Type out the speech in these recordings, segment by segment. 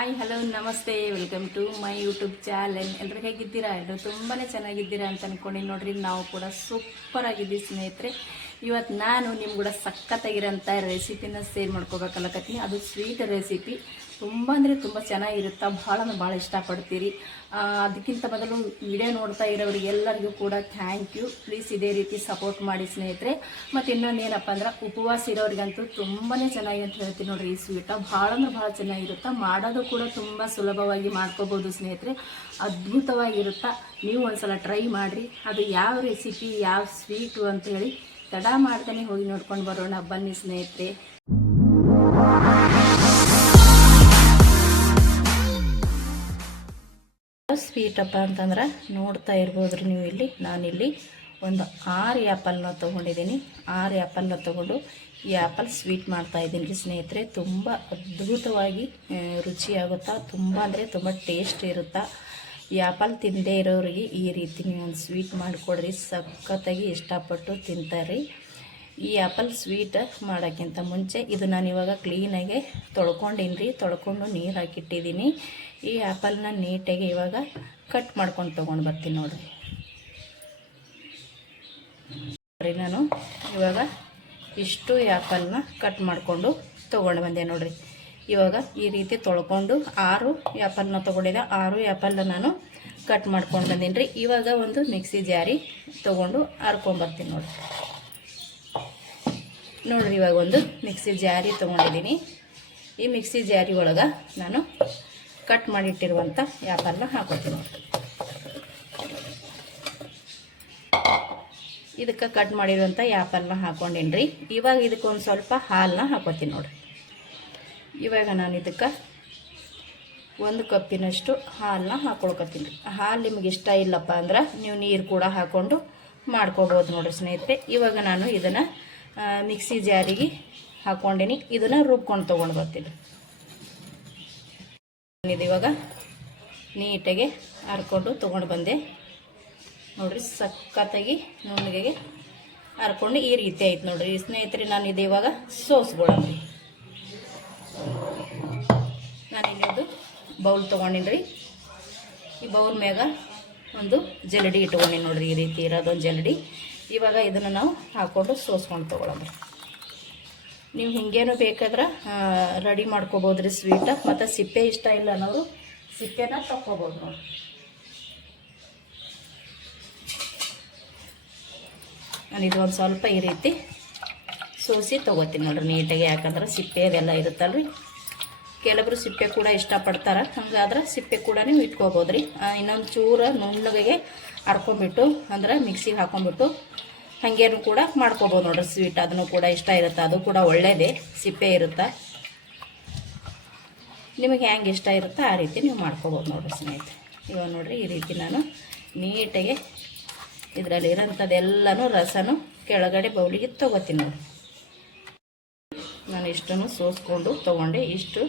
Hi hello ನಮಸ್ತೆ welcome to my YouTube channel. ಎಲ್ಲರೂ ಹೇಗಿದ್ದೀರಾ? ಎಲ್ಲರೂ ತುಂಬಾ ಚೆನ್ನಾಗಿದ್ದೀರಾ ಅಂತ ಅಂದ್ಕೊಂಡು ನೋಡ್ರಿ, ನಾವು ಕೂಡ ಸೂಪರ್ ಆಗಿದ್ದೀವಿ ಸ್ನೇಹಿತರೆ. ಇವತ್ತು ನಾನು ನಿಮ್ಮ ಕೂಡ ಸಖತ್ತಾಗಿರೋಂಥ ರೆಸಿಪಿನ ಶೇರ್ ಮಾಡ್ಕೋಬೇಕಲ್ಲಕತ್ತೀನಿ. ಅದು ಸ್ವೀಟ್ ರೆಸಿಪಿ. ತುಂಬ ಅಂದರೆ ತುಂಬ ಚೆನ್ನಾಗಿರುತ್ತೆ, ಭಾಳ ಇಷ್ಟಪಡ್ತೀರಿ. ಅದಕ್ಕಿಂತ ಮೊದಲು ವಿಡಿಯೋ ನೋಡ್ತಾ ಇರೋರಿಗೆ ಎಲ್ಲರಿಗೂ ಕೂಡ ಥ್ಯಾಂಕ್ ಯು. ಪ್ಲೀಸ್ ಇದೇ ರೀತಿ ಸಪೋರ್ಟ್ ಮಾಡಿ ಸ್ನೇಹಿತರೆ. ಮತ್ತು ಇನ್ನೊಂದು ಏನಪ್ಪ ಅಂದ್ರೆ, ಉಪವಾಸ ಇರೋರಿಗಂತೂ ತುಂಬಾ ಚೆನ್ನಾಗಿ ಅಂತ ಹೇಳ್ತೀನಿ ನೋಡಿರಿ. ಈ ಸ್ವೀಟ ಭಾಳ ಚೆನ್ನಾಗಿರುತ್ತೆ, ಮಾಡೋದು ಕೂಡ ತುಂಬ ಸುಲಭವಾಗಿ ಮಾಡ್ಕೋಬೋದು ಸ್ನೇಹಿತರೆ. ಅದ್ಭುತವಾಗಿರುತ್ತೆ. ನೀವು ಒಂದ್ಸಲ ಟ್ರೈ ಮಾಡಿರಿ. ಅದು ಯಾವ ರೆಸಿಪಿ, ಯಾವ ಸ್ವೀಟು ಅಂತೇಳಿ ತಡ ಮಾಡ್ತಾನೆ ಹೋಗಿ ನೋಡ್ಕೊಂಡು ಬರೋಣ ಬನ್ನಿ ಸ್ನೇಹಿತರೆ. ಸ್ವೀಟಪ್ಪ ಅಂತಂದ್ರೆ ನೋಡ್ತಾ ಇರ್ಬೋದ್ರಿ ನೀವು. ಇಲ್ಲಿ ನಾನಿಲ್ಲಿ ಒಂದು 6 ಆ್ಯಪಲ್ನ ತೊಗೊಂಡಿದ್ದೀನಿ. 6 ಆ್ಯಪಲ್ನ ತೊಗೊಂಡು ಈ ಆ್ಯಪಲ್ ಸ್ವೀಟ್ ಮಾಡ್ತಾಯಿದ್ದೀನಿ ರೀ ಸ್ನೇಹಿತರೆ. ತುಂಬ ಅದ್ಭುತವಾಗಿ ರುಚಿಯಾಗುತ್ತಾ, ತುಂಬ ಅಂದರೆ ತುಂಬ ಟೇಸ್ಟ್ ಇರುತ್ತಾ. ಈ ಆ್ಯಪಲ್ ತಿಂದೇ ಇರೋರಿಗೆ ಈ ರೀತಿ ನೀವು ಒಂದು ಸ್ವೀಟ್ ಮಾಡಿಕೊಡ್ರಿ, ಸಖತ್ತಾಗಿ ಇಷ್ಟಪಟ್ಟು ತಿಂತಾರೆ. ಈ ಆ್ಯಪಲ್ ಸ್ವೀಟ್ ಮಾಡೋಕ್ಕಿಂತ ಮುಂಚೆ ಇದು ನಾನು ಇವಾಗ ಕ್ಲೀನಾಗೆ ತೊಳ್ಕೊಂಡಿನಿ ರೀ. ತೊಳ್ಕೊಂಡು ನೀರು ಹಾಕಿಟ್ಟಿದ್ದೀನಿ. ಈ ಆ್ಯಪಲ್ನ ನೀಟಾಗಿ ಇವಾಗ ಕಟ್ ಮಾಡ್ಕೊಂಡು ತೊಗೊಂಡು ಬರ್ತೀನಿ ನೋಡಿರಿ. ನಾನು ಇವಾಗ ಇಷ್ಟು ಆ್ಯಪಲ್ನ ಕಟ್ ಮಾಡಿಕೊಂಡು ತೊಗೊಂಡು ಬಂದೆ ನೋಡಿರಿ. ಇವಾಗ ಈ ರೀತಿ ತೊಳ್ಕೊಂಡು 6 ಆ್ಯಪಲ್ನ ತೊಗೊಂಡಿದ್ದೆ. 6 ಆ್ಯಪಲ್ನ ನಾನು ಕಟ್ ಮಾಡ್ಕೊಂಡು ಬಂದೀನಿ ರೀ. ಇವಾಗ ಒಂದು ಮಿಕ್ಸಿ ಜಾರಿ ತೊಗೊಂಡು ಹರ್ಕೊಂಬರ್ತೀನಿ ನೋಡಿರಿ. ಇವಾಗ ಒಂದು ಮಿಕ್ಸಿ ಜಾರಿ ತೊಗೊಂಡಿದ್ದೀನಿ. ಈ ಮಿಕ್ಸಿ ಜಾರಿ ಒಳಗೆ ನಾನು ಕಟ್ ಮಾಡಿಟ್ಟಿರುವಂಥ ಆ್ಯಪಲ್ನ ಹಾಕೋತೀನಿ ನೋಡಿರಿ. ಇದಕ್ಕೆ ಕಟ್ ಮಾಡಿರುವಂಥ ಆ್ಯಪಲ್ನ ಹಾಕ್ಕೊಂಡೀನಿ ರೀ. ಇವಾಗ ಇದಕ್ಕೊಂದು ಸ್ವಲ್ಪ ಹಾಲನ್ನ ಹಾಕೋತೀನಿ ನೋಡಿರಿ. ಇವಾಗ ನಾನು ಇದಕ್ಕೆ 1 ಕಪ್ಪಿನಷ್ಟು ಹಾಲನ್ನ ಹಾಕ್ಕೊಳ್ಕೊತೀನಿ ರೀ. ಹಾಲು ನಿಮಗೆ ಇಷ್ಟ ಇಲ್ಲಪ್ಪ ಅಂದ್ರೆ ನೀವು ನೀರು ಕೂಡ ಹಾಕ್ಕೊಂಡು ಮಾಡ್ಕೋಬೋದು ನೋಡಿರಿ ಸ್ನೇಹಿತರೆ. ಇವಾಗ ನಾನು ಇದನ್ನು ಮಿಕ್ಸಿ ಜಾರಿಗೆ ಹಾಕ್ಕೊಂಡಿನಿ. ಇದನ್ನು ರುಬ್ಕೊಂಡು ತೊಗೊಂಡು ಬರ್ತೀನಿ. ಇದು ಇವಾಗ ನೀಟಾಗಿ ಹರ್ಕೊಂಡು ತೊಗೊಂಡು ಬಂದೆ ನೋಡಿರಿ. ಸಖತ್ತಾಗಿ ನುಣ್ಣಗೆ ಹರ್ಕೊಂಡು ಈ ರೀತಿ ಆಯ್ತು ನೋಡಿರಿ ಸ್ನೇಹಿತರೆ. ನಾನು ಇದು ಇವಾಗ ಸೋಸ್ಕೊಳ್ಳೋಣ. ನಾನಿಲ್ಲಿ ಒಂದು ಬೌಲ್ ತೊಗೊಂಡಿನಿ ರೀ. ಈ ಬೌಲ್ ಮ್ಯಾಗ ಒಂದು ಜಲಡಿ ಇಟ್ಕೊಂಡಿನಿ ನೋಡಿರಿ. ಈ ರೀತಿ ಇರೋದೊಂದು ಜಲಡಿ. ಇವಾಗ ಇದನ್ನು ನಾವು ಹಾಕ್ಕೊಂಡು ಸೋಸ್ಕೊಂಡು ತೊಗೊಳೋಣ. ನೀವು ಹಿಂಗೇನು ಬೇಕಾದ್ರೆ ರೆಡಿ ಮಾಡ್ಕೋಬೋದು ರೀ ಸ್ವೀಟ. ಮತ್ತು ಸಿಪ್ಪೆ ಇಷ್ಟ ಇಲ್ಲ ಅನ್ನೋರು ಸಿಪ್ಪೆನ ತಕ್ಕೋಬೋದು ನೋಡಿ. ನಾನು ಇದು ಒಂದು ಸ್ವಲ್ಪ ಈ ರೀತಿ ಸೋಸಿ ತೊಗೋತೀನಿ ನೋಡಿರಿ ನೀಟಾಗಿ. ಯಾಕಂದ್ರೆ ಸಿಪ್ಪೆ ಅದೆಲ್ಲ ಇರುತ್ತಲ್ರಿ. ಕೆಲವರು ಸಿಪ್ಪೆ ಕೂಡ ಇಷ್ಟಪಡ್ತಾರೆ, ಹಂಗಾದ್ರೆ ಸಿಪ್ಪೆ ಕೂಡ ನೀವು ಇಟ್ಕೋಬೋದು ರೀ. ಇನ್ನೊಂದು ಚೂರು ನುಣ್ಣಗೆ ಹರ್ಕೊಂಬಿಟ್ಟು ಅಂದ್ರೆ ಮಿಕ್ಸಿಗೆ ಹಾಕೊಂಡ್ಬಿಟ್ಟು ಹಾಗೇನು ಕೂಡ ಮಾಡ್ಕೋಬೋದು ನೋಡಿರಿ ಸ್ವೀಟ್. ಅದನ್ನು ಕೂಡ ಇಷ್ಟ ಇರುತ್ತೆ, ಅದು ಕೂಡ ಒಳ್ಳೆಯದೇ. ಸಿಪ್ಪೆ ಇರುತ್ತೆ, ನಿಮಗೆ ಹೆಂಗೆ ಇಷ್ಟ ಇರುತ್ತೆ ಆ ರೀತಿ ನೀವು ಮಾಡ್ಕೋಬೋದು ನೋಡಿರಿ ಸ್ನೇಹಿತರೆ. ಇವಾಗ ನೋಡಿರಿ ಈ ರೀತಿ ನಾನು ನೀಟಾಗಿ ಇದರಲ್ಲಿ ಇರೋಂಥದ್ದೆಲ್ಲನೂ ರಸನೂ ಕೆಳಗಡೆ ಬೌಲಿಗೆ ತೊಗೋತೀನಿ ನೋಡಿ. ನಾನು ಇಷ್ಟನ್ನು ಸೋಸ್ಕೊಂಡು ತೊಗೊಂಡೆ. ಇಷ್ಟು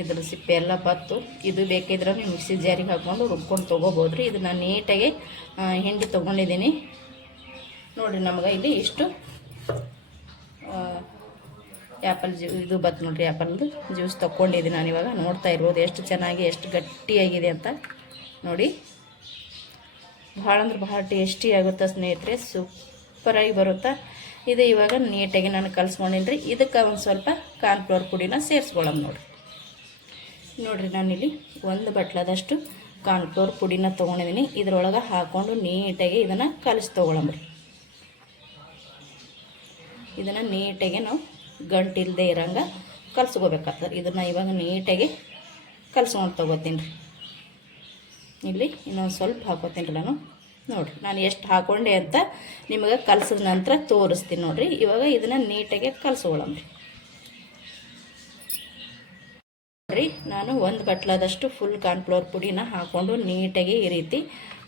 ಇದ್ರ ಸಿಪ್ಪೆ ಎಲ್ಲ ಬತ್ತು. ಇದು ಬೇಕಿದ್ರೆ ನೀವು ಮಿಕ್ಸಿ ಜಾರಿಗೆ ಹಾಕ್ಕೊಂಡು ರುಬ್ಕೊಂಡು ತೊಗೋಬೋದು ರೀ. ಇದು ನಾನು ನೀಟಾಗಿ ಹಿಂಡಿ ತೊಗೊಂಡಿದ್ದೀನಿ ನೋಡಿರಿ. ನಮಗೆ ಇಲ್ಲಿ ಇಷ್ಟು ಆ್ಯಪಲ್ ಇದು ಬತ್ತು ನೋಡಿರಿ. ಆ್ಯಪಲ್ದು ಜ್ಯೂಸ್ ತೊಗೊಂಡಿದ್ದೀನಿ ನಾನು. ಇವಾಗ ನೋಡ್ತಾ ಇರ್ಬೋದು ಎಷ್ಟು ಚೆನ್ನಾಗಿ, ಎಷ್ಟು ಗಟ್ಟಿಯಾಗಿದೆ ಅಂತ ನೋಡಿ. ಭಾಳ ಅಂದ್ರೆ ಭಾಳ ಟೇಸ್ಟಿ ಆಗುತ್ತೆ ಸ್ನೇಹಿತರೆ. ಸೂಪರಾಗಿ ಬರುತ್ತೆ ಇದು. ಇವಾಗ ನೀಟಾಗಿ ನಾನು ಕಲಿಸ್ಕೊಂಡಿನಿ ರೀ. ಇದಕ್ಕೆ ಒಂದು ಸ್ವಲ್ಪ ಕಾರ್ನ್ಫ್ಲವರ್ ಪುಡಿನ ಸೇರಿಸ್ಕೊಳ್ಳೋಣ ನೋಡಿರಿ. ನಾನಿಲ್ಲಿ 1 ಬಟ್ಲದಷ್ಟು ಕಾರ್ನ್ಫ್ಲವರ್ ಪುಡಿನ ತೊಗೊಂಡಿದ್ದೀನಿ. ಇದರೊಳಗೆ ಹಾಕ್ಕೊಂಡು ನೀಟಾಗಿ ಇದನ್ನು ಕಲಿಸಿ ತೊಗೊಳಮ್ರಿ. ಇದನ್ನು ನೀಟಾಗಿ ನಾವು ಗಂಟಿಲ್ಲದೆ ಇರೋಂಗೆ ಕಲಿಸ್ಕೋಬೇಕಾಗ್ತದೆ. ಇದನ್ನು ಇವಾಗ ನೀಟಾಗಿ ಕಲಿಸ್ಕೊಂಡು ತೊಗೋತೀನಿ ರೀ. ಇಲ್ಲಿ ಇನ್ನೊಂದು ಸ್ವಲ್ಪ ಹಾಕೋತೀನಿ ರೀ ನಾನು. ನೋಡಿರಿ ನಾನು ಎಷ್ಟು ಹಾಕ್ಕೊಂಡೆ ಅಂತ ನಿಮಗೆ ಕಲಸಿದ ನಂತರ ತೋರಿಸ್ತೀನಿ ನೋಡಿರಿ. ಇವಾಗ ಇದನ್ನು ನೀಟಾಗಿ ಕಲಿಸ್ಕೊಳ್ಳೋಣ ರೀ. ನಾನು 1 ಬಟ್ಲದಷ್ಟು ಫುಲ್ ಕಾರ್ನ್ಫ್ಲವರ್ ಪುಡಿನ ಹಾಕ್ಕೊಂಡು ನೀಟಾಗಿ ಈ ರೀತಿ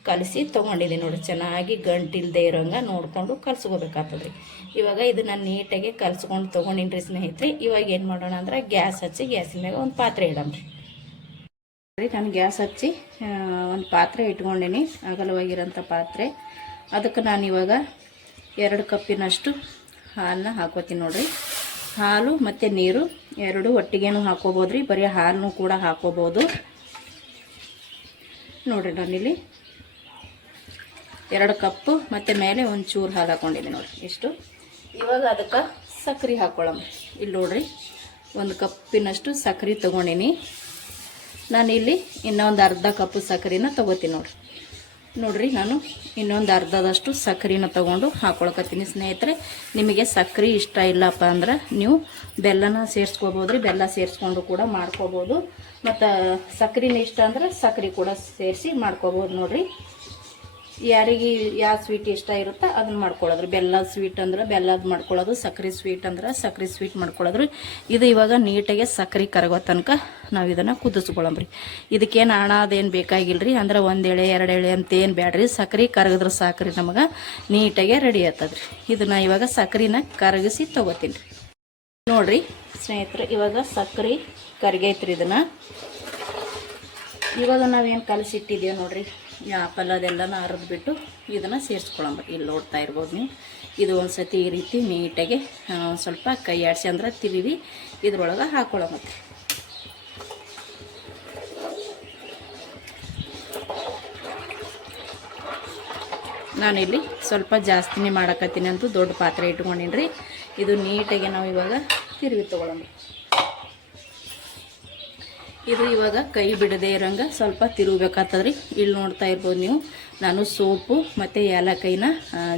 ಕಲಸಿ ತೊಗೊಂಡಿದ್ದೀನಿ ನೋಡಿ. ಚೆನ್ನಾಗಿ ಗಂಟಿಲ್ಲದೆ ಇರೋಂಗೆ ನೋಡಿಕೊಂಡು ಕಲಿಸ್ಕೋಬೇಕಾಗ್ತದೆ ರೀ. ಇವಾಗ ಇದನ್ನು ನೀಟಾಗಿ ಕಲಿಸ್ಕೊಂಡು ತೊಗೊಂಡಿನಿ ರೀ ಸ್ನೇಹಿತರೆ. ಇವಾಗ ಏನು ಮಾಡೋಣ ಅಂದ್ರೆ ಗ್ಯಾಸ್ ಹಚ್ಚಿ ಗ್ಯಾಸಿನ ಮ್ಯಾಗ ಒಂದು ಪಾತ್ರೆ ಇಡೋಣ ರೀ. ನಾನು ಗ್ಯಾಸ್ ಹಚ್ಚಿ ಒಂದು ಪಾತ್ರೆ ಇಟ್ಕೊಂಡಿನಿ, ಅಗಲವಾಗಿರೋಂಥ ಪಾತ್ರೆ. ಅದಕ್ಕೆ ನಾನು ಇವಾಗ 2 ಕಪ್ಪಿನಷ್ಟು ಹಾಲನ್ನ ಹಾಕೋತೀನಿ ನೋಡಿರಿ. ಹಾಲು ಮತ್ತು ನೀರು ಎರಡು ಒಟ್ಟಿಗೆನೂ ಹಾಕೋಬೋದು ರೀ, ಬರೀ ಹಾಲನ್ನು ಕೂಡ ಹಾಕೋಬೋದು. ನೋಡಿರಿ ನಾನಿಲ್ಲಿ 2 ಕಪ್ಪು ಮತ್ತು ಮೇಲೆ ಒಂದು ಚೂರು ಹಾಲು ಹಾಕ್ಕೊಂಡಿದ್ದೀನಿ ನೋಡಿ ಇಷ್ಟು. ಇವಾಗ ಅದಕ್ಕೆ ಸಕ್ಕರೆ ಹಾಕ್ಕೊಳ್ಳೋಣ. ಇಲ್ಲಿ ನೋಡಿರಿ 1 ಕಪ್ಪಿನಷ್ಟು ಸಕ್ಕರೆ ತೊಗೊಂಡಿನಿ. ನಾನಿಲ್ಲಿ ಇನ್ನೊಂದು ಅರ್ಧ ಕಪ್ಪು ಸಕ್ಕರೆನ ತೊಗೋತೀನಿ ನೋಡಿರಿ. ನಾನು ಇನ್ನೊಂದು ಅರ್ಧದಷ್ಟು ಸಕ್ಕರೆನ ತೊಗೊಂಡು ಹಾಕ್ಕೊಳಕತ್ತೀನಿ ಸ್ನೇಹಿತರೆ. ನಿಮಗೆ ಸಕ್ಕರೆ ಇಷ್ಟ ಇಲ್ಲಪ್ಪ ಅಂದ್ರೆ ನೀವು ಬೆಲ್ಲನ ಸೇರಿಸ್ಕೋಬೋದು ರೀ, ಬೆಲ್ಲ ಸೇರಿಸ್ಕೊಂಡು ಕೂಡ ಮಾಡ್ಕೋಬೋದು. ಮತ್ತು ಸಕ್ಕರೆನ ಇಷ್ಟ ಅಂದ್ರೆ ಸಕ್ಕರೆ ಕೂಡ ಸೇರಿಸಿ ಮಾಡ್ಕೋಬೋದು ನೋಡಿರಿ. ಯಾರಿಗೆ ಯಾವ ಸ್ವೀಟ್ ಇಷ್ಟ ಇರುತ್ತೋ ಅದನ್ನ ಮಾಡ್ಕೊಳ್ಳೋದ್ರಿ. ಬೆಲ್ಲದ ಸ್ವೀಟ್ ಅಂದ್ರೆ ಬೆಲ್ಲದ ಮಾಡ್ಕೊಳ್ಳೋದು, ಸಕ್ಕರೆ ಸ್ವೀಟ್ ಅಂದ್ರೆ ಸಕ್ಕರೆ ಸ್ವೀಟ್ ಮಾಡ್ಕೊಳ್ಳೋದ್ರಿ. ಇದು ಇವಾಗ ನೀಟಾಗಿ ಸಕ್ಕರೆ ಕರಗೋ ತನಕ ನಾವು ಇದನ್ನು ಕುದಿಸ್ಕೊಳ್ಳೋಮ್ರಿ. ಇದಕ್ಕೇನು ಅದೇನು ಬೇಕಾಗಿಲ್ಲರಿ, ಅಂದ್ರೆ 1 ಎಳೆ 2 ಎಳೆ ಅಂತೇನು ಬೇಡ್ರಿ. ಸಕ್ಕರೆ ಕರಗಿದ್ರೆ ಸಾಕ್ರಿ, ನಮಗೆ ನೀಟಾಗೆ ರೆಡಿ ಆಗ್ತದ್ರಿ. ಇದನ್ನು ಇವಾಗ ಸಕ್ಕರೆನ ಕರಗಿಸಿ ತೊಗೋತೀನಿ ನೋಡಿರಿ ಸ್ನೇಹಿತರೆ. ಇವಾಗ ಸಕ್ಕರೆ ಕರಗೈತ್ರಿ. ಇದನ್ನು ಇವಾಗ ನಾವೇನು ಕಲಸಿಟ್ಟಿದ್ದೀವಿ ನೋಡಿರಿ, ಆಪಲ್ ಅದೆಲ್ಲನ ಅರೆದ್ಬಿಟ್ಟು ಇದನ್ನು ಸೇರಿಸ್ಕೊಳ್ಳೋಣ. ಇಲ್ಲಿ ನೋಡ್ತಾ ಇರ್ಬೋದು ನೀವು. ಇದು ಒಂದು ಸತಿ ಈ ರೀತಿ ನೀಟಾಗಿ ಸ್ವಲ್ಪ ಕೈ ಆಡಿಸಿ ಅಂದ್ರೆ ತಿರುವಿ ಇದ್ರೊಳಗೆ ಹಾಕ್ಕೊಳ್ಳೋ. ಮತ್ತು ನಾನಿಲ್ಲಿ ಸ್ವಲ್ಪ ಜಾಸ್ತಿನೇ ಮಾಡಕತ್ತೀನಿ ಅಂತೂ ದೊಡ್ಡ ಪಾತ್ರೆ ಇಟ್ಕೊಂಡಿನಿ ರೀ. ಇದು ನೀಟಾಗಿ ನಾವು ಇವಾಗ ತಿರುವಿ ತೊಗೊಳ್ಳೋಣ. ಇದು ಇವಾಗ ಕೈ ಬಿಡದೇ ಇರೋಂಗೆ ಸ್ವಲ್ಪ ತಿರುಗಬೇಕಾಗ್ತದ್ರಿ. ಇಲ್ಲಿ ನೋಡ್ತಾ ಇರ್ಬೋದು ನೀವು, ನಾನು ಸೋಪು ಮತ್ತು ಏಲಕ್ಕಾಯಿನ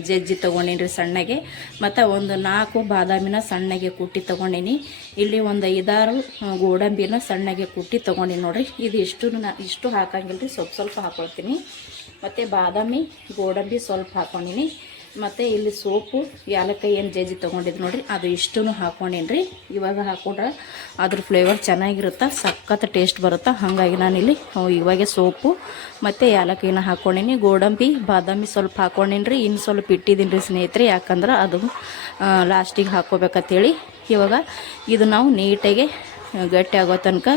ಜಜ್ಜಿ ತೊಗೊಂಡಿನಿ ರೀ ಸಣ್ಣಗೆ. ಮತ್ತು ಒಂದು 4 ಬಾದಾಮಿನ ಸಣ್ಣಗೆ ಕುಟ್ಟಿ ತೊಗೊಂಡಿನಿ. ಇಲ್ಲಿ ಒಂದು 5-6 ಗೋಡಂಬಿನ ಸಣ್ಣಗೆ ಕುಟ್ಟಿ ತೊಗೊಂಡಿನಿ ನೋಡಿರಿ. ಇದು ಇಷ್ಟು ಹಾಕಂಗಿಲ್ಲ ರೀ, ಸ್ವಲ್ಪ ಹಾಕ್ಕೊಳ್ತೀನಿ. ಮತ್ತು ಬಾದಾಮಿ ಗೋಡಂಬಿ ಸ್ವಲ್ಪ ಹಾಕ್ಕೊಂಡಿನಿ. ಮತ್ತು ಇಲ್ಲಿ ಸೋಪು ಏಲಕ್ಕಾಯಿ ಏನು ಜಜ್ಜಿ ತೊಗೊಂಡಿದ್ದು ನೋಡಿರಿ, ಅದು ಇಷ್ಟೂ ಹಾಕ್ಕೊಂಡಿನಿ ರೀ. ಇವಾಗ ಹಾಕ್ಕೊಂಡ್ರೆ ಅದ್ರ ಫ್ಲೇವರ್ ಚೆನ್ನಾಗಿರುತ್ತೆ, ಸಖತ್ ಟೇಸ್ಟ್ ಬರುತ್ತೆ. ಹಾಗಾಗಿ ನಾನಿಲ್ಲಿ ಇವಾಗೆ ಸೋಪು ಮತ್ತು ಏಲಕ್ಕಾಯಿನ ಹಾಕ್ಕೊಂಡಿನಿ. ಗೋಡಂಬಿ ಬಾದಾಮಿ ಸ್ವಲ್ಪ ಹಾಕ್ಕೊಂಡಿನಿ ರೀ. ಇನ್ನು ಸ್ವಲ್ಪ ಇಟ್ಟಿದ್ದೀನಿ ರೀ ಸ್ನೇಹಿತರೆ, ಯಾಕಂದ್ರೆ ಅದು ಲಾಸ್ಟಿಗೆ ಹಾಕ್ಕೋಬೇಕಂತೇಳಿ. ಇವಾಗ ಇದು ನಾವು ನೀಟಾಗಿ ಗಟ್ಟಿ ಆಗೋ ತನಕ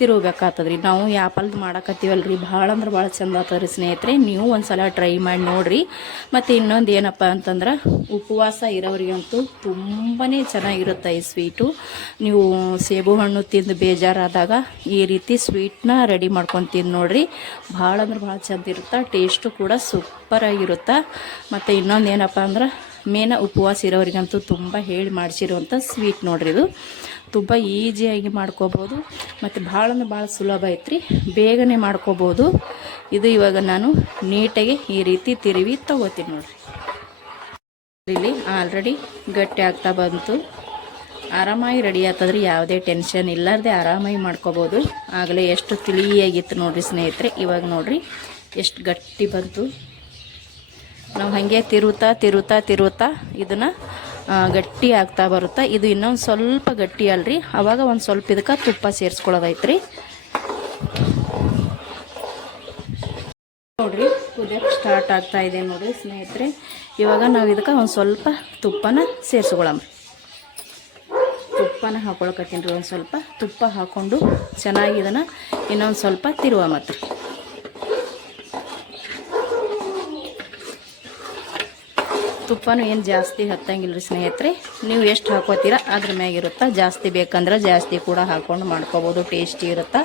ತಿರುಗಬೇಕಾಗ್ತದ್ರಿ. ನಾವು ಆ್ಯಪಲ್ದು ಮಾಡಕತ್ತೀವಲ್ಲ ರೀ, ಭಾಳ ಅಂದ್ರೆ ಭಾಳ ಚಂದ ಆಗ್ತದೆ ರೀ ಸ್ನೇಹಿತರೆ. ನೀವು ಒಂದು ಸಲ ಟ್ರೈ ಮಾಡಿ ನೋಡಿರಿ. ಮತ್ತು ಇನ್ನೊಂದು ಏನಪ್ಪ ಅಂತಂದ್ರೆ, ಉಪವಾಸ ಇರೋರಿಗಂತೂ ತುಂಬಾ ಚೆನ್ನಾಗಿರುತ್ತೆ ಈ ಸ್ವೀಟು. ನೀವು ಸೇಬು ಹಣ್ಣು ತಿಂದು ಬೇಜಾರಾದಾಗ ಈ ರೀತಿ ಸ್ವೀಟ್ನ ರೆಡಿ ಮಾಡ್ಕೊಂಡು ತಿಂದು ನೋಡಿರಿ. ಭಾಳ ಅಂದ್ರೆ ಭಾಳ ಚಂದ ಇರುತ್ತೆ, ಟೇಸ್ಟು ಕೂಡ ಸೂಪರಾಗಿರುತ್ತೆ. ಮತ್ತು ಇನ್ನೊಂದು ಏನಪ್ಪ ಅಂದ್ರೆ, ಮೇನ ಉಪವಾಸ ಇರೋರಿಗಂತೂ ತುಂಬ ಹೇಳಿ ಮಾಡಿಸಿರುವಂಥ ಸ್ವೀಟ್ ನೋಡಿರಿ. ಇದು ತುಂಬ ಈಸಿಯಾಗಿ ಮಾಡ್ಕೋಬೋದು ಮತ್ತು ಭಾಳ ಅಂದ್ರೆ ಭಾಳ ಸುಲಭ ಐತ್ರಿ, ಬೇಗನೆ ಮಾಡ್ಕೋಬೋದು. ಇದು ಇವಾಗ ನಾನು ನೀಟಾಗಿ ಈ ರೀತಿ ತಿರುವಿ ತೊಗೋತೀನಿ ನೋಡಿರಿ. ಇಲ್ಲಿ ಆಲ್ರೆಡಿ ಗಟ್ಟಿ ಆಗ್ತಾ ಬಂತು, ಆರಾಮಾಗಿ ರೆಡಿ ಆಗ್ತದ್ರಿ. ಯಾವುದೇ ಟೆನ್ಷನ್ ಇಲ್ಲಾರ್ದೆ ಆರಾಮಾಗಿ ಮಾಡ್ಕೋಬೋದು. ಆಗಲೇ ಎಷ್ಟು ತಿಳಿಯಾಗಿತ್ತು ನೋಡಿರಿ ಸ್ನೇಹಿತರೆ. ಇವಾಗ ನೋಡಿರಿ ಎಷ್ಟು ಗಟ್ಟಿ ಬಂತು. ನಾವು ಹಾಗೆ ತಿರುತ್ತಾ ಇದನ್ನು ಗಟ್ಟಿ ಆಗ್ತಾ ಬರುತ್ತೆ. ಇದು ಇನ್ನೊಂದು ಸ್ವಲ್ಪ ಗಟ್ಟಿ ಅಲ್ರಿ, ಆವಾಗ ಒಂದು ಸ್ವಲ್ಪ ಇದಕ್ಕೆ ತುಪ್ಪ ಸೇರಿಸ್ಕೊಳ್ಳೋದೈತ್ರಿ. ನೋಡಿರಿ ಕುದಿಯೋಕ್ಕೆ ಸ್ಟಾರ್ಟ್ ಆಗ್ತಾ ಇದೆ ನೋಡಿರಿ ಸ್ನೇಹಿತರೆ. ಇವಾಗ ನಾವು ಇದಕ್ಕೆ ಒಂದು ಸ್ವಲ್ಪ ತುಪ್ಪನ ಸೇರಿಸ್ಕೊಳ್ಳೋಣ. ತುಪ್ಪನ ಹಾಕ್ಕೊಳಕತ್ತೀನಿ ರೀ. ಒಂದು ಸ್ವಲ್ಪ ತುಪ್ಪ ಹಾಕ್ಕೊಂಡು ಚೆನ್ನಾಗಿ ಇದನ್ನು ಇನ್ನೊಂದು ಸ್ವಲ್ಪ ತಿರುವ ಮಾತ್ರ. ತುಪ್ಪನೂ ಏನು ಜಾಸ್ತಿ ಹತ್ತಂಗಿಲ್ಲ ರೀ ಸ್ನೇಹಿತರೆ. ನೀವು ಎಷ್ಟು ಹಾಕೋತೀರ ಅದ್ರ ಮ್ಯಾಗಿರುತ್ತೆ. ಜಾಸ್ತಿ ಬೇಕಂದ್ರೆ ಜಾಸ್ತಿ ಕೂಡ ಹಾಕ್ಕೊಂಡು ಮಾಡ್ಕೋಬೋದು, ಟೇಸ್ಟಿ ಇರುತ್ತೆ.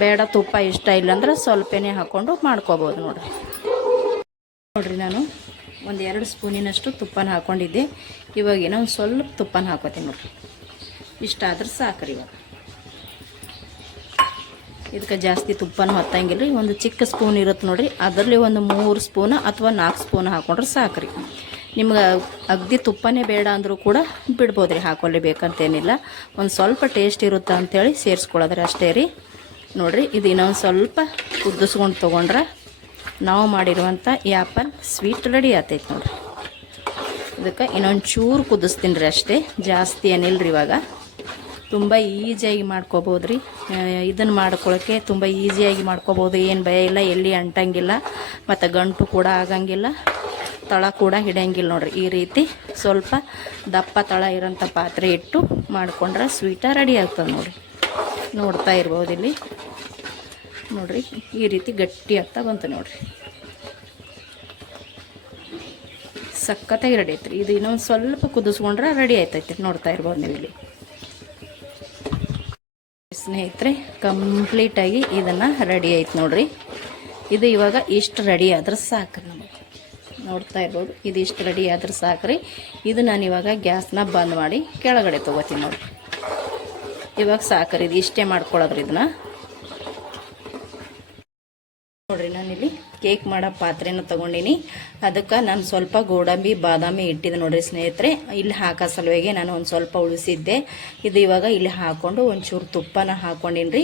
ಬೇಡ ತುಪ್ಪ ಇಷ್ಟ ಇಲ್ಲಾಂದ್ರೆ ಸ್ವಲ್ಪನೇ ಹಾಕ್ಕೊಂಡು ಮಾಡ್ಕೋಬೋದು ನೋಡಿರಿ. ನಾನು ಒಂದು 2 ಸ್ಪೂನಿನಷ್ಟು ತುಪ್ಪನ ಹಾಕ್ಕೊಂಡಿದ್ದೆ. ಇವಾಗ ಏನೋ ಒಂದು ಸ್ವಲ್ಪ ತುಪ್ಪನ ಹಾಕೋತೀನಿ ನೋಡಿರಿ. ಇಷ್ಟ ಆದ್ರೆ ಸಾಕ್ರಿ. ಇವಾಗ ಇದಕ್ಕೆ ಜಾಸ್ತಿ ತುಪ್ಪನೂ ಹತ್ತಂಗಿಲ್ಲ ರೀ. ಒಂದು ಚಿಕ್ಕ ಸ್ಪೂನ್ ಇರುತ್ತೆ ನೋಡಿರಿ, ಅದರಲ್ಲಿ ಒಂದು 3 ಸ್ಪೂನ್ ಅಥವಾ 4 ಸ್ಪೂನ್ ಹಾಕ್ಕೊಂಡ್ರೆ ಸಾಕ್ರಿ. ನಿಮ್ಗೆ ಅಗದಿ ತುಪ್ಪನೇ ಬೇಡ ಅಂದರೂ ಕೂಡ ಬಿಡ್ಬೋದ್ರಿ, ಹಾಕ್ಕೊಳ್ಳೇಬೇಕಂತೇನಿಲ್ಲ. ಒಂದು ಸ್ವಲ್ಪ ಟೇಸ್ಟ್ ಇರುತ್ತೆ ಅಂಥೇಳಿ ಸೇರಿಸ್ಕೊಳ್ಳೋದ್ರಿ ಅಷ್ಟೇ ರೀ. ನೋಡಿರಿ ಇದು ಇನ್ನೊಂದು ಸ್ವಲ್ಪ ಕುದಿಸ್ಕೊಂಡು ತೊಗೊಂಡ್ರೆ ನಾವು ಮಾಡಿರುವಂಥ ಆ್ಯಪಲ್ ಸ್ವೀಟ್ ರೆಡಿ ಆಗ್ತೈತೆ ನೋಡಿರಿ. ಇದಕ್ಕೆ ಇನ್ನೊಂದು ಚೂರು ಕುದಿಸ್ತೀನಿ ರೀ ಅಷ್ಟೇ, ಜಾಸ್ತಿ ಏನಿಲ್ಲ ರೀ. ಇವಾಗ ತುಂಬ ಈಸಿಯಾಗಿ ಮಾಡ್ಕೋಬೋದು ರೀ. ಇದನ್ನು ಮಾಡ್ಕೊಳ್ಳೋಕ್ಕೆ ತುಂಬ ಈಸಿಯಾಗಿ ಮಾಡ್ಕೋಬೋದು, ಏನು ಭಯ ಇಲ್ಲ, ಎಲ್ಲಿ ಅಂಟಂಗಿಲ್ಲ ಮತ್ತು ಗಂಟು ಕೂಡ ಆಗಂಗಿಲ್ಲ, ತಳ ಕೂಡ ಹಿಡಿಯಂಗಿಲ್ಲ ನೋಡಿರಿ. ಈ ರೀತಿ ಸ್ವಲ್ಪ ದಪ್ಪ ತಳ ಇರೋಂಥ ಪಾತ್ರೆ ಇಟ್ಟು ಮಾಡಿಕೊಂಡ್ರೆ ಸ್ವೀಟ ರೆಡಿ ಆಗ್ತದೆ ನೋಡಿರಿ. ನೋಡ್ತಾ ಇರ್ಬೋದು ಇಲ್ಲಿ ನೋಡಿರಿ, ಈ ರೀತಿ ಗಟ್ಟಿ ಆಗ್ತಾ ಬಂತು ನೋಡಿರಿ. ಸಖತ್ತಾಗಿ ರೆಡಿ ಐತ್ರಿ. ಇದು ಇನ್ನೊಂದು ಸ್ವಲ್ಪ ಕುದಿಸ್ಕೊಂಡ್ರೆ ರೆಡಿ ಆಯ್ತೈತಿ. ನೋಡ್ತಾ ಇರ್ಬೋದು ನೀವು ಇಲ್ಲಿ. ಸ್ನೇಹಿತರೆ, ಕಂಪ್ಲೀಟಾಗಿ ಇದನ್ನು ರೆಡಿ ಆಯ್ತು ನೋಡ್ರಿ. ಇದು ಇವಾಗ ಇಷ್ಟು ರೆಡಿ ಆದ್ರೆ ಸಾಕು. ನಮಗೆ ನೋಡ್ತಾ ಇರ್ಬೋದು, ಇದು ಇಷ್ಟು ರೆಡಿ ಆದ್ರೆ ಸಾಕ್ರಿ. ಇದು ನಾನು ಇವಾಗ ಗ್ಯಾಸ್ನ ಬಂದ್ ಮಾಡಿ ಕೆಳಗಡೆ ತೊಗೋತೀನಿ ನೋಡ್ರಿ. ಇವಾಗ ಸಾಕ್ರಿ, ಇದು ಇಷ್ಟೇ ಮಾಡ್ಕೊಳ್ಳೋದ್ರಿ. ಇದನ್ನ ನೋಡ್ರಿ, ನಾನಿಲ್ಲಿ ಕೇಕ್ ಮಾಡೋ ಪಾತ್ರೆನ ತೊಗೊಂಡಿನಿ. ಅದಕ್ಕೆ ನಾನು ಸ್ವಲ್ಪ ಗೋಡಂಬಿ ಬಾದಾಮಿ ಇಟ್ಟಿದ್ದೆ ನೋಡ್ರಿ ಸ್ನೇಹಿತರೆ. ಇಲ್ಲಿ ಹಾಕೋ ಸಲುವಾಗಿ ನಾನು ಒಂದು ಸ್ವಲ್ಪ ಉಳಿಸಿದ್ದೆ. ಇದು ಇವಾಗ ಇಲ್ಲಿ ಹಾಕ್ಕೊಂಡು ಒಂಚೂರು ತುಪ್ಪನ ಹಾಕ್ಕೊಂಡಿನ್ರಿ.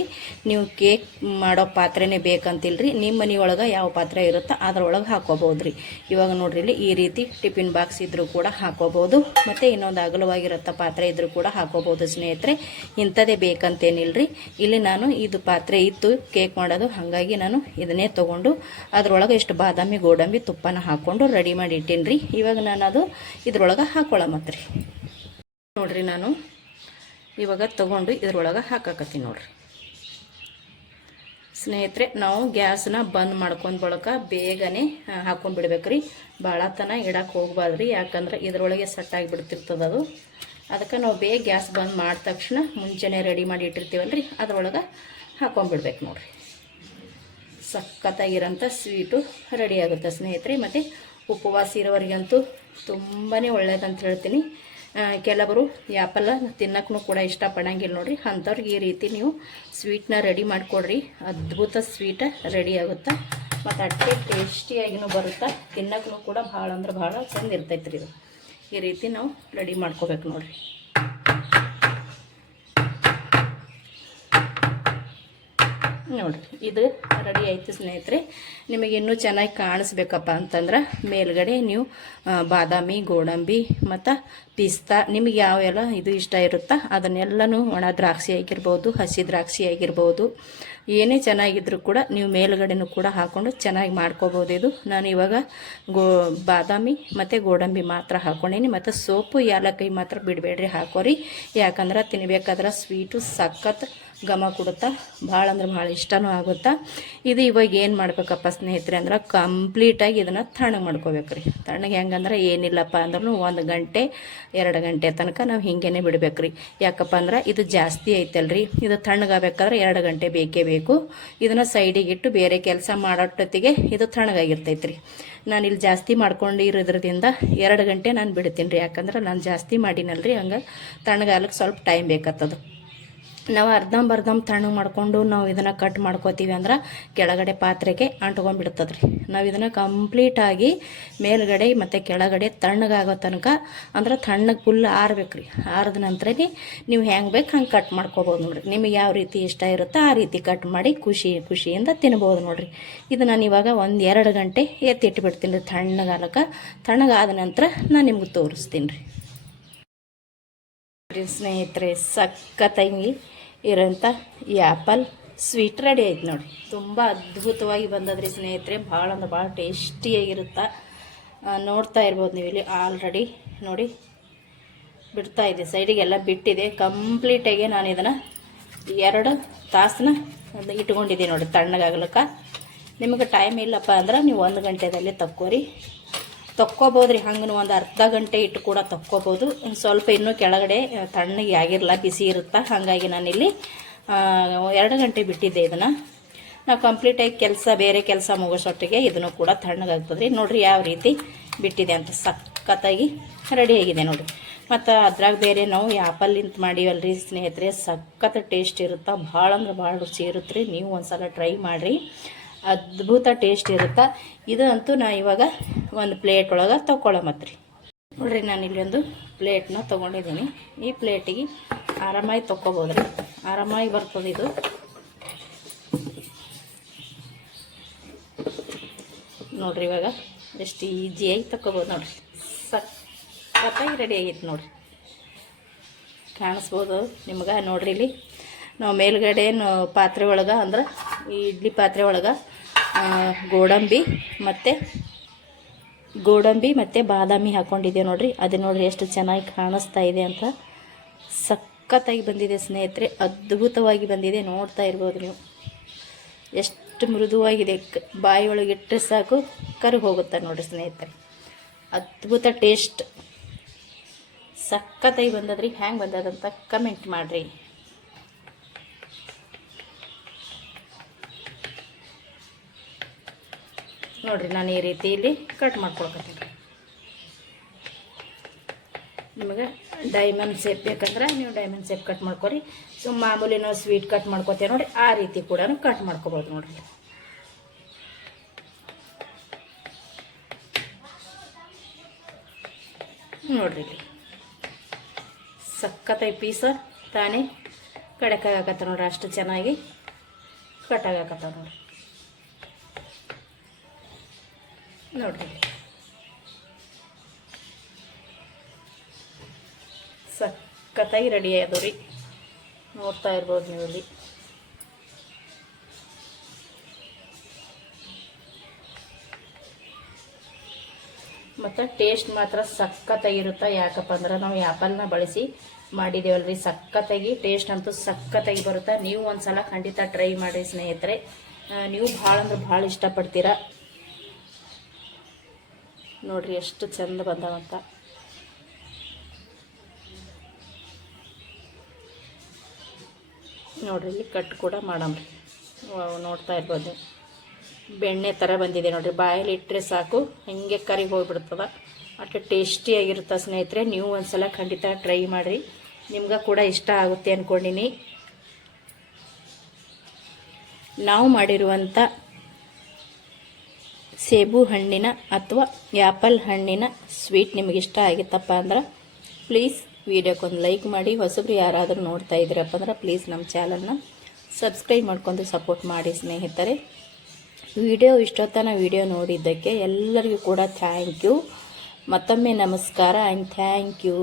ನೀವು ಕೇಕ್ ಮಾಡೋ ಪಾತ್ರೆನೇ ಬೇಕಂತಿಲ್ರಿ, ನಿಮ್ಮ ಮನೆಯೊಳಗೆ ಯಾವ ಪಾತ್ರೆ ಇರುತ್ತೋ ಅದ್ರೊಳಗೆ ಹಾಕೋಬೋದ್ರಿ. ಇವಾಗ ನೋಡ್ರಿ, ಇಲ್ಲಿ ಈ ರೀತಿ ಟಿಫಿನ್ ಬಾಕ್ಸ್ ಇದ್ರೂ ಕೂಡ ಹಾಕೋಬೋದು, ಮತ್ತು ಇನ್ನೊಂದು ಅಗಲವಾಗಿರುತ್ತ ಪಾತ್ರೆ ಇದ್ರೂ ಕೂಡ ಹಾಕೋಬೋದು ಸ್ನೇಹಿತರೆ. ಇಂಥದೇ ಬೇಕಂತೇನಿಲ್ರಿ. ಇಲ್ಲಿ ನಾನು ಇದು ಪಾತ್ರೆ ಇತ್ತು ಕೇಕ್ ಮಾಡೋದು, ಹಾಗಾಗಿ ನಾನು ಇದನ್ನೇ ತೊಗೊಂಡು ಅದ್ರೊಳಗೆ ಇಷ್ಟು ಬಾದಾಮಿ ಗೋಡಂಬಿ ತುಪ್ಪನ ಹಾಕ್ಕೊಂಡು ರೆಡಿ ಮಾಡಿ ಇಟ್ಟೀನಿ. ಇವಾಗ ನಾನು ಅದು ಇದ್ರೊಳಗೆ ಹಾಕೊಳ್ಳಮತ್ರಿ. ನೋಡ್ರಿ, ನಾನು ಇವಾಗ ತೊಗೊಂಡು ಇದ್ರೊಳಗೆ ಹಾಕಾಕತ್ತೀನಿ ನೋಡ್ರಿ ಸ್ನೇಹಿತರೆ. ನಾವು ಗ್ಯಾಸನ್ನ ಬಂದ್ ಮಾಡ್ಕೊಂಡು ಬಳಕ ಬೇಗನೆ ಹಾಕೊಂಡು ಬಿಡ್ಬೇಕ್ರಿ. ಭಾಳ ತನ ಇಡಕ್ಕೆ ಹೋಗ್ಬಾರ್ದ್ರಿ, ಯಾಕಂದ್ರೆ ಇದರೊಳಗೆ ಸೆಟ್ಟಾಗಿ ಬಿಡ್ತಿರ್ತದೆ ಅದು. ಅದಕ್ಕೆ ನಾವು ಬೇಗ ಗ್ಯಾಸ್ ಬಂದ್ ಮಾಡಿದ ತಕ್ಷಣ ಮುಂಚೆನೇ ರೆಡಿ ಮಾಡಿ ಇಟ್ಟಿರ್ತೀವಲ್ರಿ, ಅದ್ರೊಳಗೆ ಹಾಕೊಂಡ್ಬಿಡ್ಬೇಕು ನೋಡ್ರಿ. ಸಖತ್ತಾಗಿರೋಂಥ ಸ್ವೀಟು ರೆಡಿ ಆಗುತ್ತೆ ಸ್ನೇಹಿತರೆ. ಮತ್ತು ಉಪವಾಸ ಇರೋವರೆಗಂತೂ ತುಂಬಾ ಒಳ್ಳೇದಂತ ಹೇಳ್ತೀನಿ. ಕೆಲವರು ಆ್ಯಪಲ್ ತಿನ್ನಕ್ಕೂ ಕೂಡ ಇಷ್ಟಪಡಂಗಿಲ್ಲ ನೋಡ್ರಿ, ಅಂಥವ್ರಿಗೆ ಈ ರೀತಿ ನೀವು ಸ್ವೀಟ್ನ ರೆಡಿ ಮಾಡಿಕೊಡ್ರಿ. ಅದ್ಭುತ ಸ್ವೀಟ್ ರೆಡಿ ಆಗುತ್ತೆ, ಮತ್ತು ಅಷ್ಟೇ ಟೇಸ್ಟಿಯಾಗಿನೂ ಬರುತ್ತೆ. ತಿನ್ನಕ್ಕೂ ಕೂಡ ಭಾಳ ಅಂದ್ರೆ ಭಾಳ ಚಂದ ಇರ್ತೈತ್ರಿ. ಇದು ಈ ರೀತಿ ನಾವು ರೆಡಿ ಮಾಡ್ಕೋಬೇಕು ನೋಡ್ರಿ. ನೋಡಿರಿ, ಇದು ರೆಡಿ ಆಯಿತು ಸ್ನೇಹಿತರೆ. ನಿಮಗೆ ಇನ್ನೂ ಚೆನ್ನಾಗಿ ಕಾಣಿಸ್ಬೇಕಪ್ಪ ಅಂತಂದ್ರೆ ಮೇಲ್ಗಡೆ ನೀವು ಬಾದಾಮಿ ಗೋಡಂಬಿ ಮತ್ತು ಪಿಸ್ತಾ ನಿಮಗೆ ಯಾವೆಲ್ಲ ಇದು ಇಷ್ಟ ಇರುತ್ತಾ ಅದನ್ನೆಲ್ಲನೂ ಒಣ ದ್ರಾಕ್ಷಿ ಆಗಿರ್ಬೋದು, ಹಸಿ ದ್ರಾಕ್ಷಿ ಆಗಿರ್ಬೋದು, ಏನೇ ಚೆನ್ನಾಗಿದ್ರೂ ಕೂಡ ನೀವು ಮೇಲ್ಗಡೆನೂ ಕೂಡ ಹಾಕ್ಕೊಂಡು ಚೆನ್ನಾಗಿ ಮಾಡ್ಕೋಬೋದು. ಇದು ನಾನು ಇವಾಗ ಬಾದಾಮಿ ಮತ್ತು ಗೋಡಂಬಿ ಮಾತ್ರ ಹಾಕ್ಕೊಂಡೀನಿ. ಮತ್ತು ಸೋಪು ಏಲಕ್ಕಿ ಮಾತ್ರ ಬಿಡಬೇಡ್ರಿ, ಹಾಕೋರಿ. ಯಾಕಂದ್ರೆ ತಿನ್ಬೇಕಾದ್ರೆ ಸ್ವೀಟು ಸಖತ್ ಘಮ ಕೊಡುತ್ತಾ, ಭಾಳ ಅಂದ್ರೆ ಭಾಳ ಇಷ್ಟನೂ ಆಗುತ್ತಾ. ಇದು ಇವಾಗ ಏನು ಮಾಡ್ಬೇಕಪ್ಪ ಸ್ನೇಹಿತರೆ ಅಂದ್ರೆ ಕಂಪ್ಲೀಟಾಗಿ ಇದನ್ನು ತಣ್ಣಗೆ ಮಾಡ್ಕೋಬೇಕ್ರಿ. ತಣ್ಣಗೆ ಹೆಂಗಂದ್ರೆ ಏನಿಲ್ಲಪ್ಪ ಅಂದ್ರೂ 1 ಗಂಟೆ 2 ಗಂಟೆ ತನಕ ನಾವು ಹಿಂಗೇನೆ ಬಿಡಬೇಕ್ರಿ. ಯಾಕಪ್ಪ ಅಂದ್ರೆ ಇದು ಜಾಸ್ತಿ ಐತಲ್ರಿ, ಇದು ತಣ್ಣಗಾಗಬೇಕಾದ್ರೆ 2 ಗಂಟೆ ಬೇಕೇ ಬೇಕು. ಇದನ್ನು ಸೈಡಿಗಿಟ್ಟು ಬೇರೆ ಕೆಲಸ ಮಾಡೋಷ್ಟೊತ್ತಿಗೆ ಇದು ತಣ್ಣಗಾಗಿರ್ತೈತ್ರಿ. ನಾನು ಇಲ್ಲಿ ಜಾಸ್ತಿ ಮಾಡ್ಕೊಂಡಿರೋದ್ರಿಂದ 2 ಗಂಟೆ ನಾನು ಬಿಡ್ತೀನಿ ರೀ. ಯಾಕಂದ್ರೆ ನಾನು ಜಾಸ್ತಿ ಮಾಡಿನಲ್ರಿ, ಹಂಗೆ ತಣ್ಣಗಾಲಕ್ಕೆ ಸ್ವಲ್ಪ ಟೈಮ್ ಬೇಕಾಗ್ತದೆ. ನಾವು ಅರ್ಧಂಬರ್ಧಂ ತಣ್ಣಗೆ ಮಾಡ್ಕೊಂಡು ನಾವು ಇದನ್ನು ಕಟ್ ಮಾಡ್ಕೋತೀವಿ ಅಂದ್ರೆ ಕೆಳಗಡೆ ಪಾತ್ರೆಗೆ ಅಂಟ್ಕೊಂಡ್ಬಿಡ್ತದ್ರಿ. ನಾವು ಇದನ್ನು ಕಂಪ್ಲೀಟಾಗಿ ಮೇಲ್ಗಡೆ ಮತ್ತು ಕೆಳಗಡೆ ತಣ್ಣಗಾಗೋ ತನಕ ಅಂದ್ರೆ ತಣ್ಣಗೆ ಫುಲ್ ಆರ್ಬೇಕ್ರಿ. ಆರಿದ ನಂತರನೇ ನೀವು ಹೆಂಗೆ ಬೇಕು ಹಂಗೆ ಕಟ್ ಮಾಡ್ಕೋಬೋದು ನೋಡಿರಿ. ನಿಮಗೆ ಯಾವ ರೀತಿ ಇಷ್ಟ ಇರುತ್ತೋ ಆ ರೀತಿ ಕಟ್ ಮಾಡಿ ಖುಷಿಯಿಂದ ತಿನ್ಬೋದು ನೋಡಿರಿ. ಇದು ನಾನು ಇವಾಗ 1-2 ಗಂಟೆ ಎತ್ತಿಟ್ಬಿಡ್ತೀನಿ ರೀ ತಣ್ಣಗಾಲಕ್ಕೆ. ತಣ್ಣಗಾದ ನಂತರ ನಾನು ನಿಮ್ಗೆ ತೋರಿಸ್ತೀನಿ ರೀ ಸ್ನೇಹಿತರೆ. ಸಖತ್ತಾಗಿ ಇರೋಂಥ ಆ್ಯಪಲ್ ಸ್ವೀಟ್ ರೆಡಿ ಆಯ್ತು ನೋಡಿ. ತುಂಬ ಅದ್ಭುತವಾಗಿ ಬಂದದ್ರಿ ಸ್ನೇಹಿತರೆ. ಭಾಳ ಅಂದ್ರೆ ಭಾಳ ಟೇಸ್ಟಿಯಾಗಿರುತ್ತೆ. ನೋಡ್ತಾ ಇರ್ಬೋದು ನೀವು ಇಲ್ಲಿ ಆಲ್ರೆಡಿ ನೋಡಿ ಬಿಡ್ತಾ ಇದೆ, ಸೈಡಿಗೆಲ್ಲ ಬಿಟ್ಟಿದೆ. ಕಂಪ್ಲೀಟಾಗಿ ನಾನು ಇದನ್ನು 2 ತಾಸನ್ನ ಇಟ್ಕೊಂಡಿದ್ದೀನಿ ನೋಡಿ ತಣ್ಣಗಾಗ್ಲಿಕ್ಕೆ. ನಿಮಗೆ ಟೈಮ್ ಇಲ್ಲಪ್ಪ ಅಂದ್ರೆ ನೀವು 1 ಗಂಟೆದಲ್ಲಿ ತಕ್ಕೋಬೋದ್ರಿ. ಹಂಗೆ ಒಂದು ಅರ್ಧ ಗಂಟೆ ಇಟ್ಟು ಕೂಡ ತಕ್ಕೋಬೋದು. ಸ್ವಲ್ಪ ಇನ್ನೂ ಕೆಳಗಡೆ ತಣ್ಣಗೆ ಆಗಿರಲ್ಲ, ಬಿಸಿ ಇರುತ್ತೆ. ಹಾಗಾಗಿ ನಾನಿಲ್ಲಿ 2 ಗಂಟೆ ಬಿಟ್ಟಿದ್ದೆ ಇದನ್ನು. ನಾವು ಕಂಪ್ಲೀಟಾಗಿ ಬೇರೆ ಕೆಲಸ ಮುಗಿಸೋಟ್ಟಿಗೆ ಇದನ್ನು ಕೂಡ ತಣ್ಣಗಾಗ್ತದ್ರಿ. ನೋಡಿರಿ ಯಾವ ರೀತಿ ಬಿಟ್ಟಿದೆ ಅಂತ, ಸಖತ್ತಾಗಿ ರೆಡಿಯಾಗಿದೆ ನೋಡಿ. ಮತ್ತು ಅದ್ರಾಗ ಬೇರೆ ನಾವು ಆ್ಯಪಲ್ಲಿಂತ ಮಾಡೀವಲ್ರಿ ಸ್ನೇಹಿತರೆ, ಸಖತ್ ಟೇಸ್ಟ್ ಇರುತ್ತೆ. ಭಾಳ ಅಂದ್ರೆ ಭಾಳ ರುಚಿ ಇರುತ್ತೆ ರೀ. ನೀವು ಒಂದು ಸಲ ಟ್ರೈ ಮಾಡಿರಿ, ಅದ್ಭುತ ಟೇಸ್ಟ್ ಇರುತ್ತೆ. ಇದು ಅಂತೂ ನಾ ಇವಾಗ ಒಂದು ಪ್ಲೇಟ್ ಒಳಗೆ ತೊಗೊಳಮತ್ರಿ. ನೋಡ್ರಿ, ನಾನು ಇಲ್ಲಿ ಒಂದು ಪ್ಲೇಟ್ನ ತೊಗೊಂಡಿದ್ದೀನಿ. ಈ ಪ್ಲೇಟಿಗೆ ಆರಾಮಾಗಿ ತೊಗೊಬೋದ್ರಿ, ಆರಾಮಾಗಿ ಬರ್ತದೆ ಇದು. ನೋಡ್ರಿ ಇವಾಗ ಎಷ್ಟು ಈಸಿಯಾಗಿ ತೊಗೊಬೋದು ನೋಡ್ರಿ. ಸಖತ್ತಾಗಿ ರೆಡಿ ಆಗೈತೆ ನೋಡ್ರಿ, ಕಾಣಿಸ್ಬೋದು ನಿಮ್ಗೆ. ನೋಡ್ರಿ ಇಲ್ಲಿ ನಾವು ಮೇಲ್ಗಡೆ ಪಾತ್ರೆ ಒಳಗೆ ಅಂದ್ರೆ ಈ ಇಡ್ಲಿ ಪಾತ್ರೆ ಒಳಗೆ ಗೋಡಂಬಿ ಮತ್ತು ಬಾದಾಮಿ ಹಾಕ್ಕೊಂಡಿದ್ದೇವೆ ನೋಡ್ರಿ. ಅದು ನೋಡ್ರಿ ಎಷ್ಟು ಚೆನ್ನಾಗಿ ಕಾಣಿಸ್ತಾ ಇದೆ ಅಂತ. ಸಖತ್ತಾಗಿ ಬಂದಿದೆ ಸ್ನೇಹಿತರೆ, ಅದ್ಭುತವಾಗಿ ಬಂದಿದೆ. ನೋಡ್ತಾ ಇರ್ಬೋದು ನೀವು ಎಷ್ಟು ಮೃದುವಾಗಿದೆ. ಬಾಯಿ ಒಳಗೆ ಇಟ್ಟರೆ ಸಾಕು ಕರಗಿ ಹೋಗುತ್ತೆ ನೋಡ್ರಿ ಸ್ನೇಹಿತರೆ. ಅದ್ಭುತ ಟೇಸ್ಟ್, ಸಖತ್ತಾಗಿ ಬಂದದ್ರಿ. ಹ್ಯಾಂಗೆ ಬಂದದಂತ ಕಮೆಂಟ್ ಮಾಡಿರಿ. ನೋಡಿರಿ ನಾನು ಈ ರೀತಿ ಇಲ್ಲಿ ಕಟ್ ಮಾಡ್ಕೊಳ್ತೀನಿ. ನಿಮಗೆ ಡೈಮಂಡ್ ಶೇಪ್ ಬೇಕಂದ್ರೆ ನೀವು ಡೈಮಂಡ್ ಶೇಪ್ ಕಟ್ ಮಾಡ್ಕೊರಿ. ಸೊ ಮಾಮೂಲಿ ನಾವು ಸ್ವೀಟ್ ಕಟ್ ಮಾಡ್ಕೊತೇವೆ ನೋಡಿ, ಆ ರೀತಿ ಕೂಡ ಕಟ್ ಮಾಡ್ಕೊಬೋದು ನೋಡಿರಿ. ನೋಡಿರಿ ಇಲ್ಲಿ ಸಕ್ಕತ್ತಾಗಿ ಪೀಸ ತಾನೇ ಕಡಕಾಗತ್ತ ನೋಡ್ರಿ, ಅಷ್ಟು ಚೆನ್ನಾಗಿ ಕಟ್ಟಾಗತ್ತ ನೋಡ್ರಿ. ನೋಡ್ರಿ ಸಕ್ಕತ್ತಾಗಿ ರೆಡಿ ಆದವು ರೀ, ನೋಡ್ತಾ ಇರ್ಬೋದು ನೀವು ಇಲ್ಲಿ. ಮತ್ತು ಟೇಸ್ಟ್ ಮಾತ್ರ ಸಕ್ಕತ್ತಾಗಿರುತ್ತೆ. ಯಾಕಪ್ಪ ಅಂದ್ರೆ ನಾವು ಆ್ಯಪಲ್ನ ಬಳಸಿ ಮಾಡಿದ್ದೇವಲ್ರಿ, ಸಕ್ಕತ್ತಾಗಿ ಟೇಸ್ಟ್ ಅಂತೂ ಸಕ್ಕತ್ತಾಗಿ ಬರುತ್ತೆ. ನೀವು ಒಂದು ಸಲ ಖಂಡಿತ ಟ್ರೈ ಮಾಡಿರಿ ಸ್ನೇಹಿತರೆ, ನೀವು ಭಾಳ ಅಂದ್ರೆ ಭಾಳ ಇಷ್ಟಪಡ್ತೀರಾ. ನೋಡಿರಿ ಎಷ್ಟು ಚಂದ ಬಂದವಂತ. ನೋಡಿರಿ ಇಲ್ಲಿ ಕಟ್ ಕೂಡ ಮಾಡಮ್ರಿ. ನೋಡ್ತಾ ಇರ್ಬೋದು ಬೆಣ್ಣೆ ಥರ ಬಂದಿದೆ ನೋಡಿರಿ, ಬಾಯಲ್ಲಿ ಇಟ್ಟರೆ ಸಾಕು ಹಾಗೆ ಕರಿಗೆ ಹೋಗಿಬಿಡ್ತದೆ. ಅಷ್ಟು ಟೇಸ್ಟಿಯಾಗಿರುತ್ತೆ ಸ್ನೇಹಿತರೆ. ನೀವು ಒಂದು ಸಲ ಖಂಡಿತ ಟ್ರೈ ಮಾಡಿರಿ, ನಿಮ್ಗೆ ಕೂಡ ಇಷ್ಟ ಆಗುತ್ತೆ ಅಂದ್ಕೊಂಡಿನಿ. ನಾವು ಮಾಡಿರುವಂಥ ಸೇಬು ಹಣ್ಣಿನ ಅಥವಾ ಆ್ಯಪಲ್ ಹಣ್ಣಿನ ಸ್ವೀಟ್ ನಿಮಗೆ ಇಷ್ಟ ಆಗಿತ್ತಪ್ಪ ಅಂದ್ರೆ ಪ್ಲೀಸ್ ವಿಡಿಯೋಕ್ಕೊಂದು ಲೈಕ್ ಮಾಡಿ. ಹೊಸಬ್ರು ಯಾರಾದರೂ ನೋಡ್ತಾ ಇದ್ದೀರಪ್ಪ ಅಂದ್ರೆ ಪ್ಲೀಸ್ ನಮ್ಮ ಚಾನಲ್ನ ಸಬ್ಸ್ಕ್ರೈಬ್ ಮಾಡ್ಕೊಂಡು ಸಪೋರ್ಟ್ ಮಾಡಿ ಸ್ನೇಹಿತರೆ. ವಿಡಿಯೋ ಇಷ್ಟೊತ್ತನ ವಿಡಿಯೋ ನೋಡಿದ್ದಕ್ಕೆ ಎಲ್ಲರಿಗೂ ಕೂಡ ಥ್ಯಾಂಕ್ ಯು. ಮತ್ತೊಮ್ಮೆ ನಮಸ್ಕಾರ ಆ್ಯಂಡ್ ಥ್ಯಾಂಕ್ ಯು.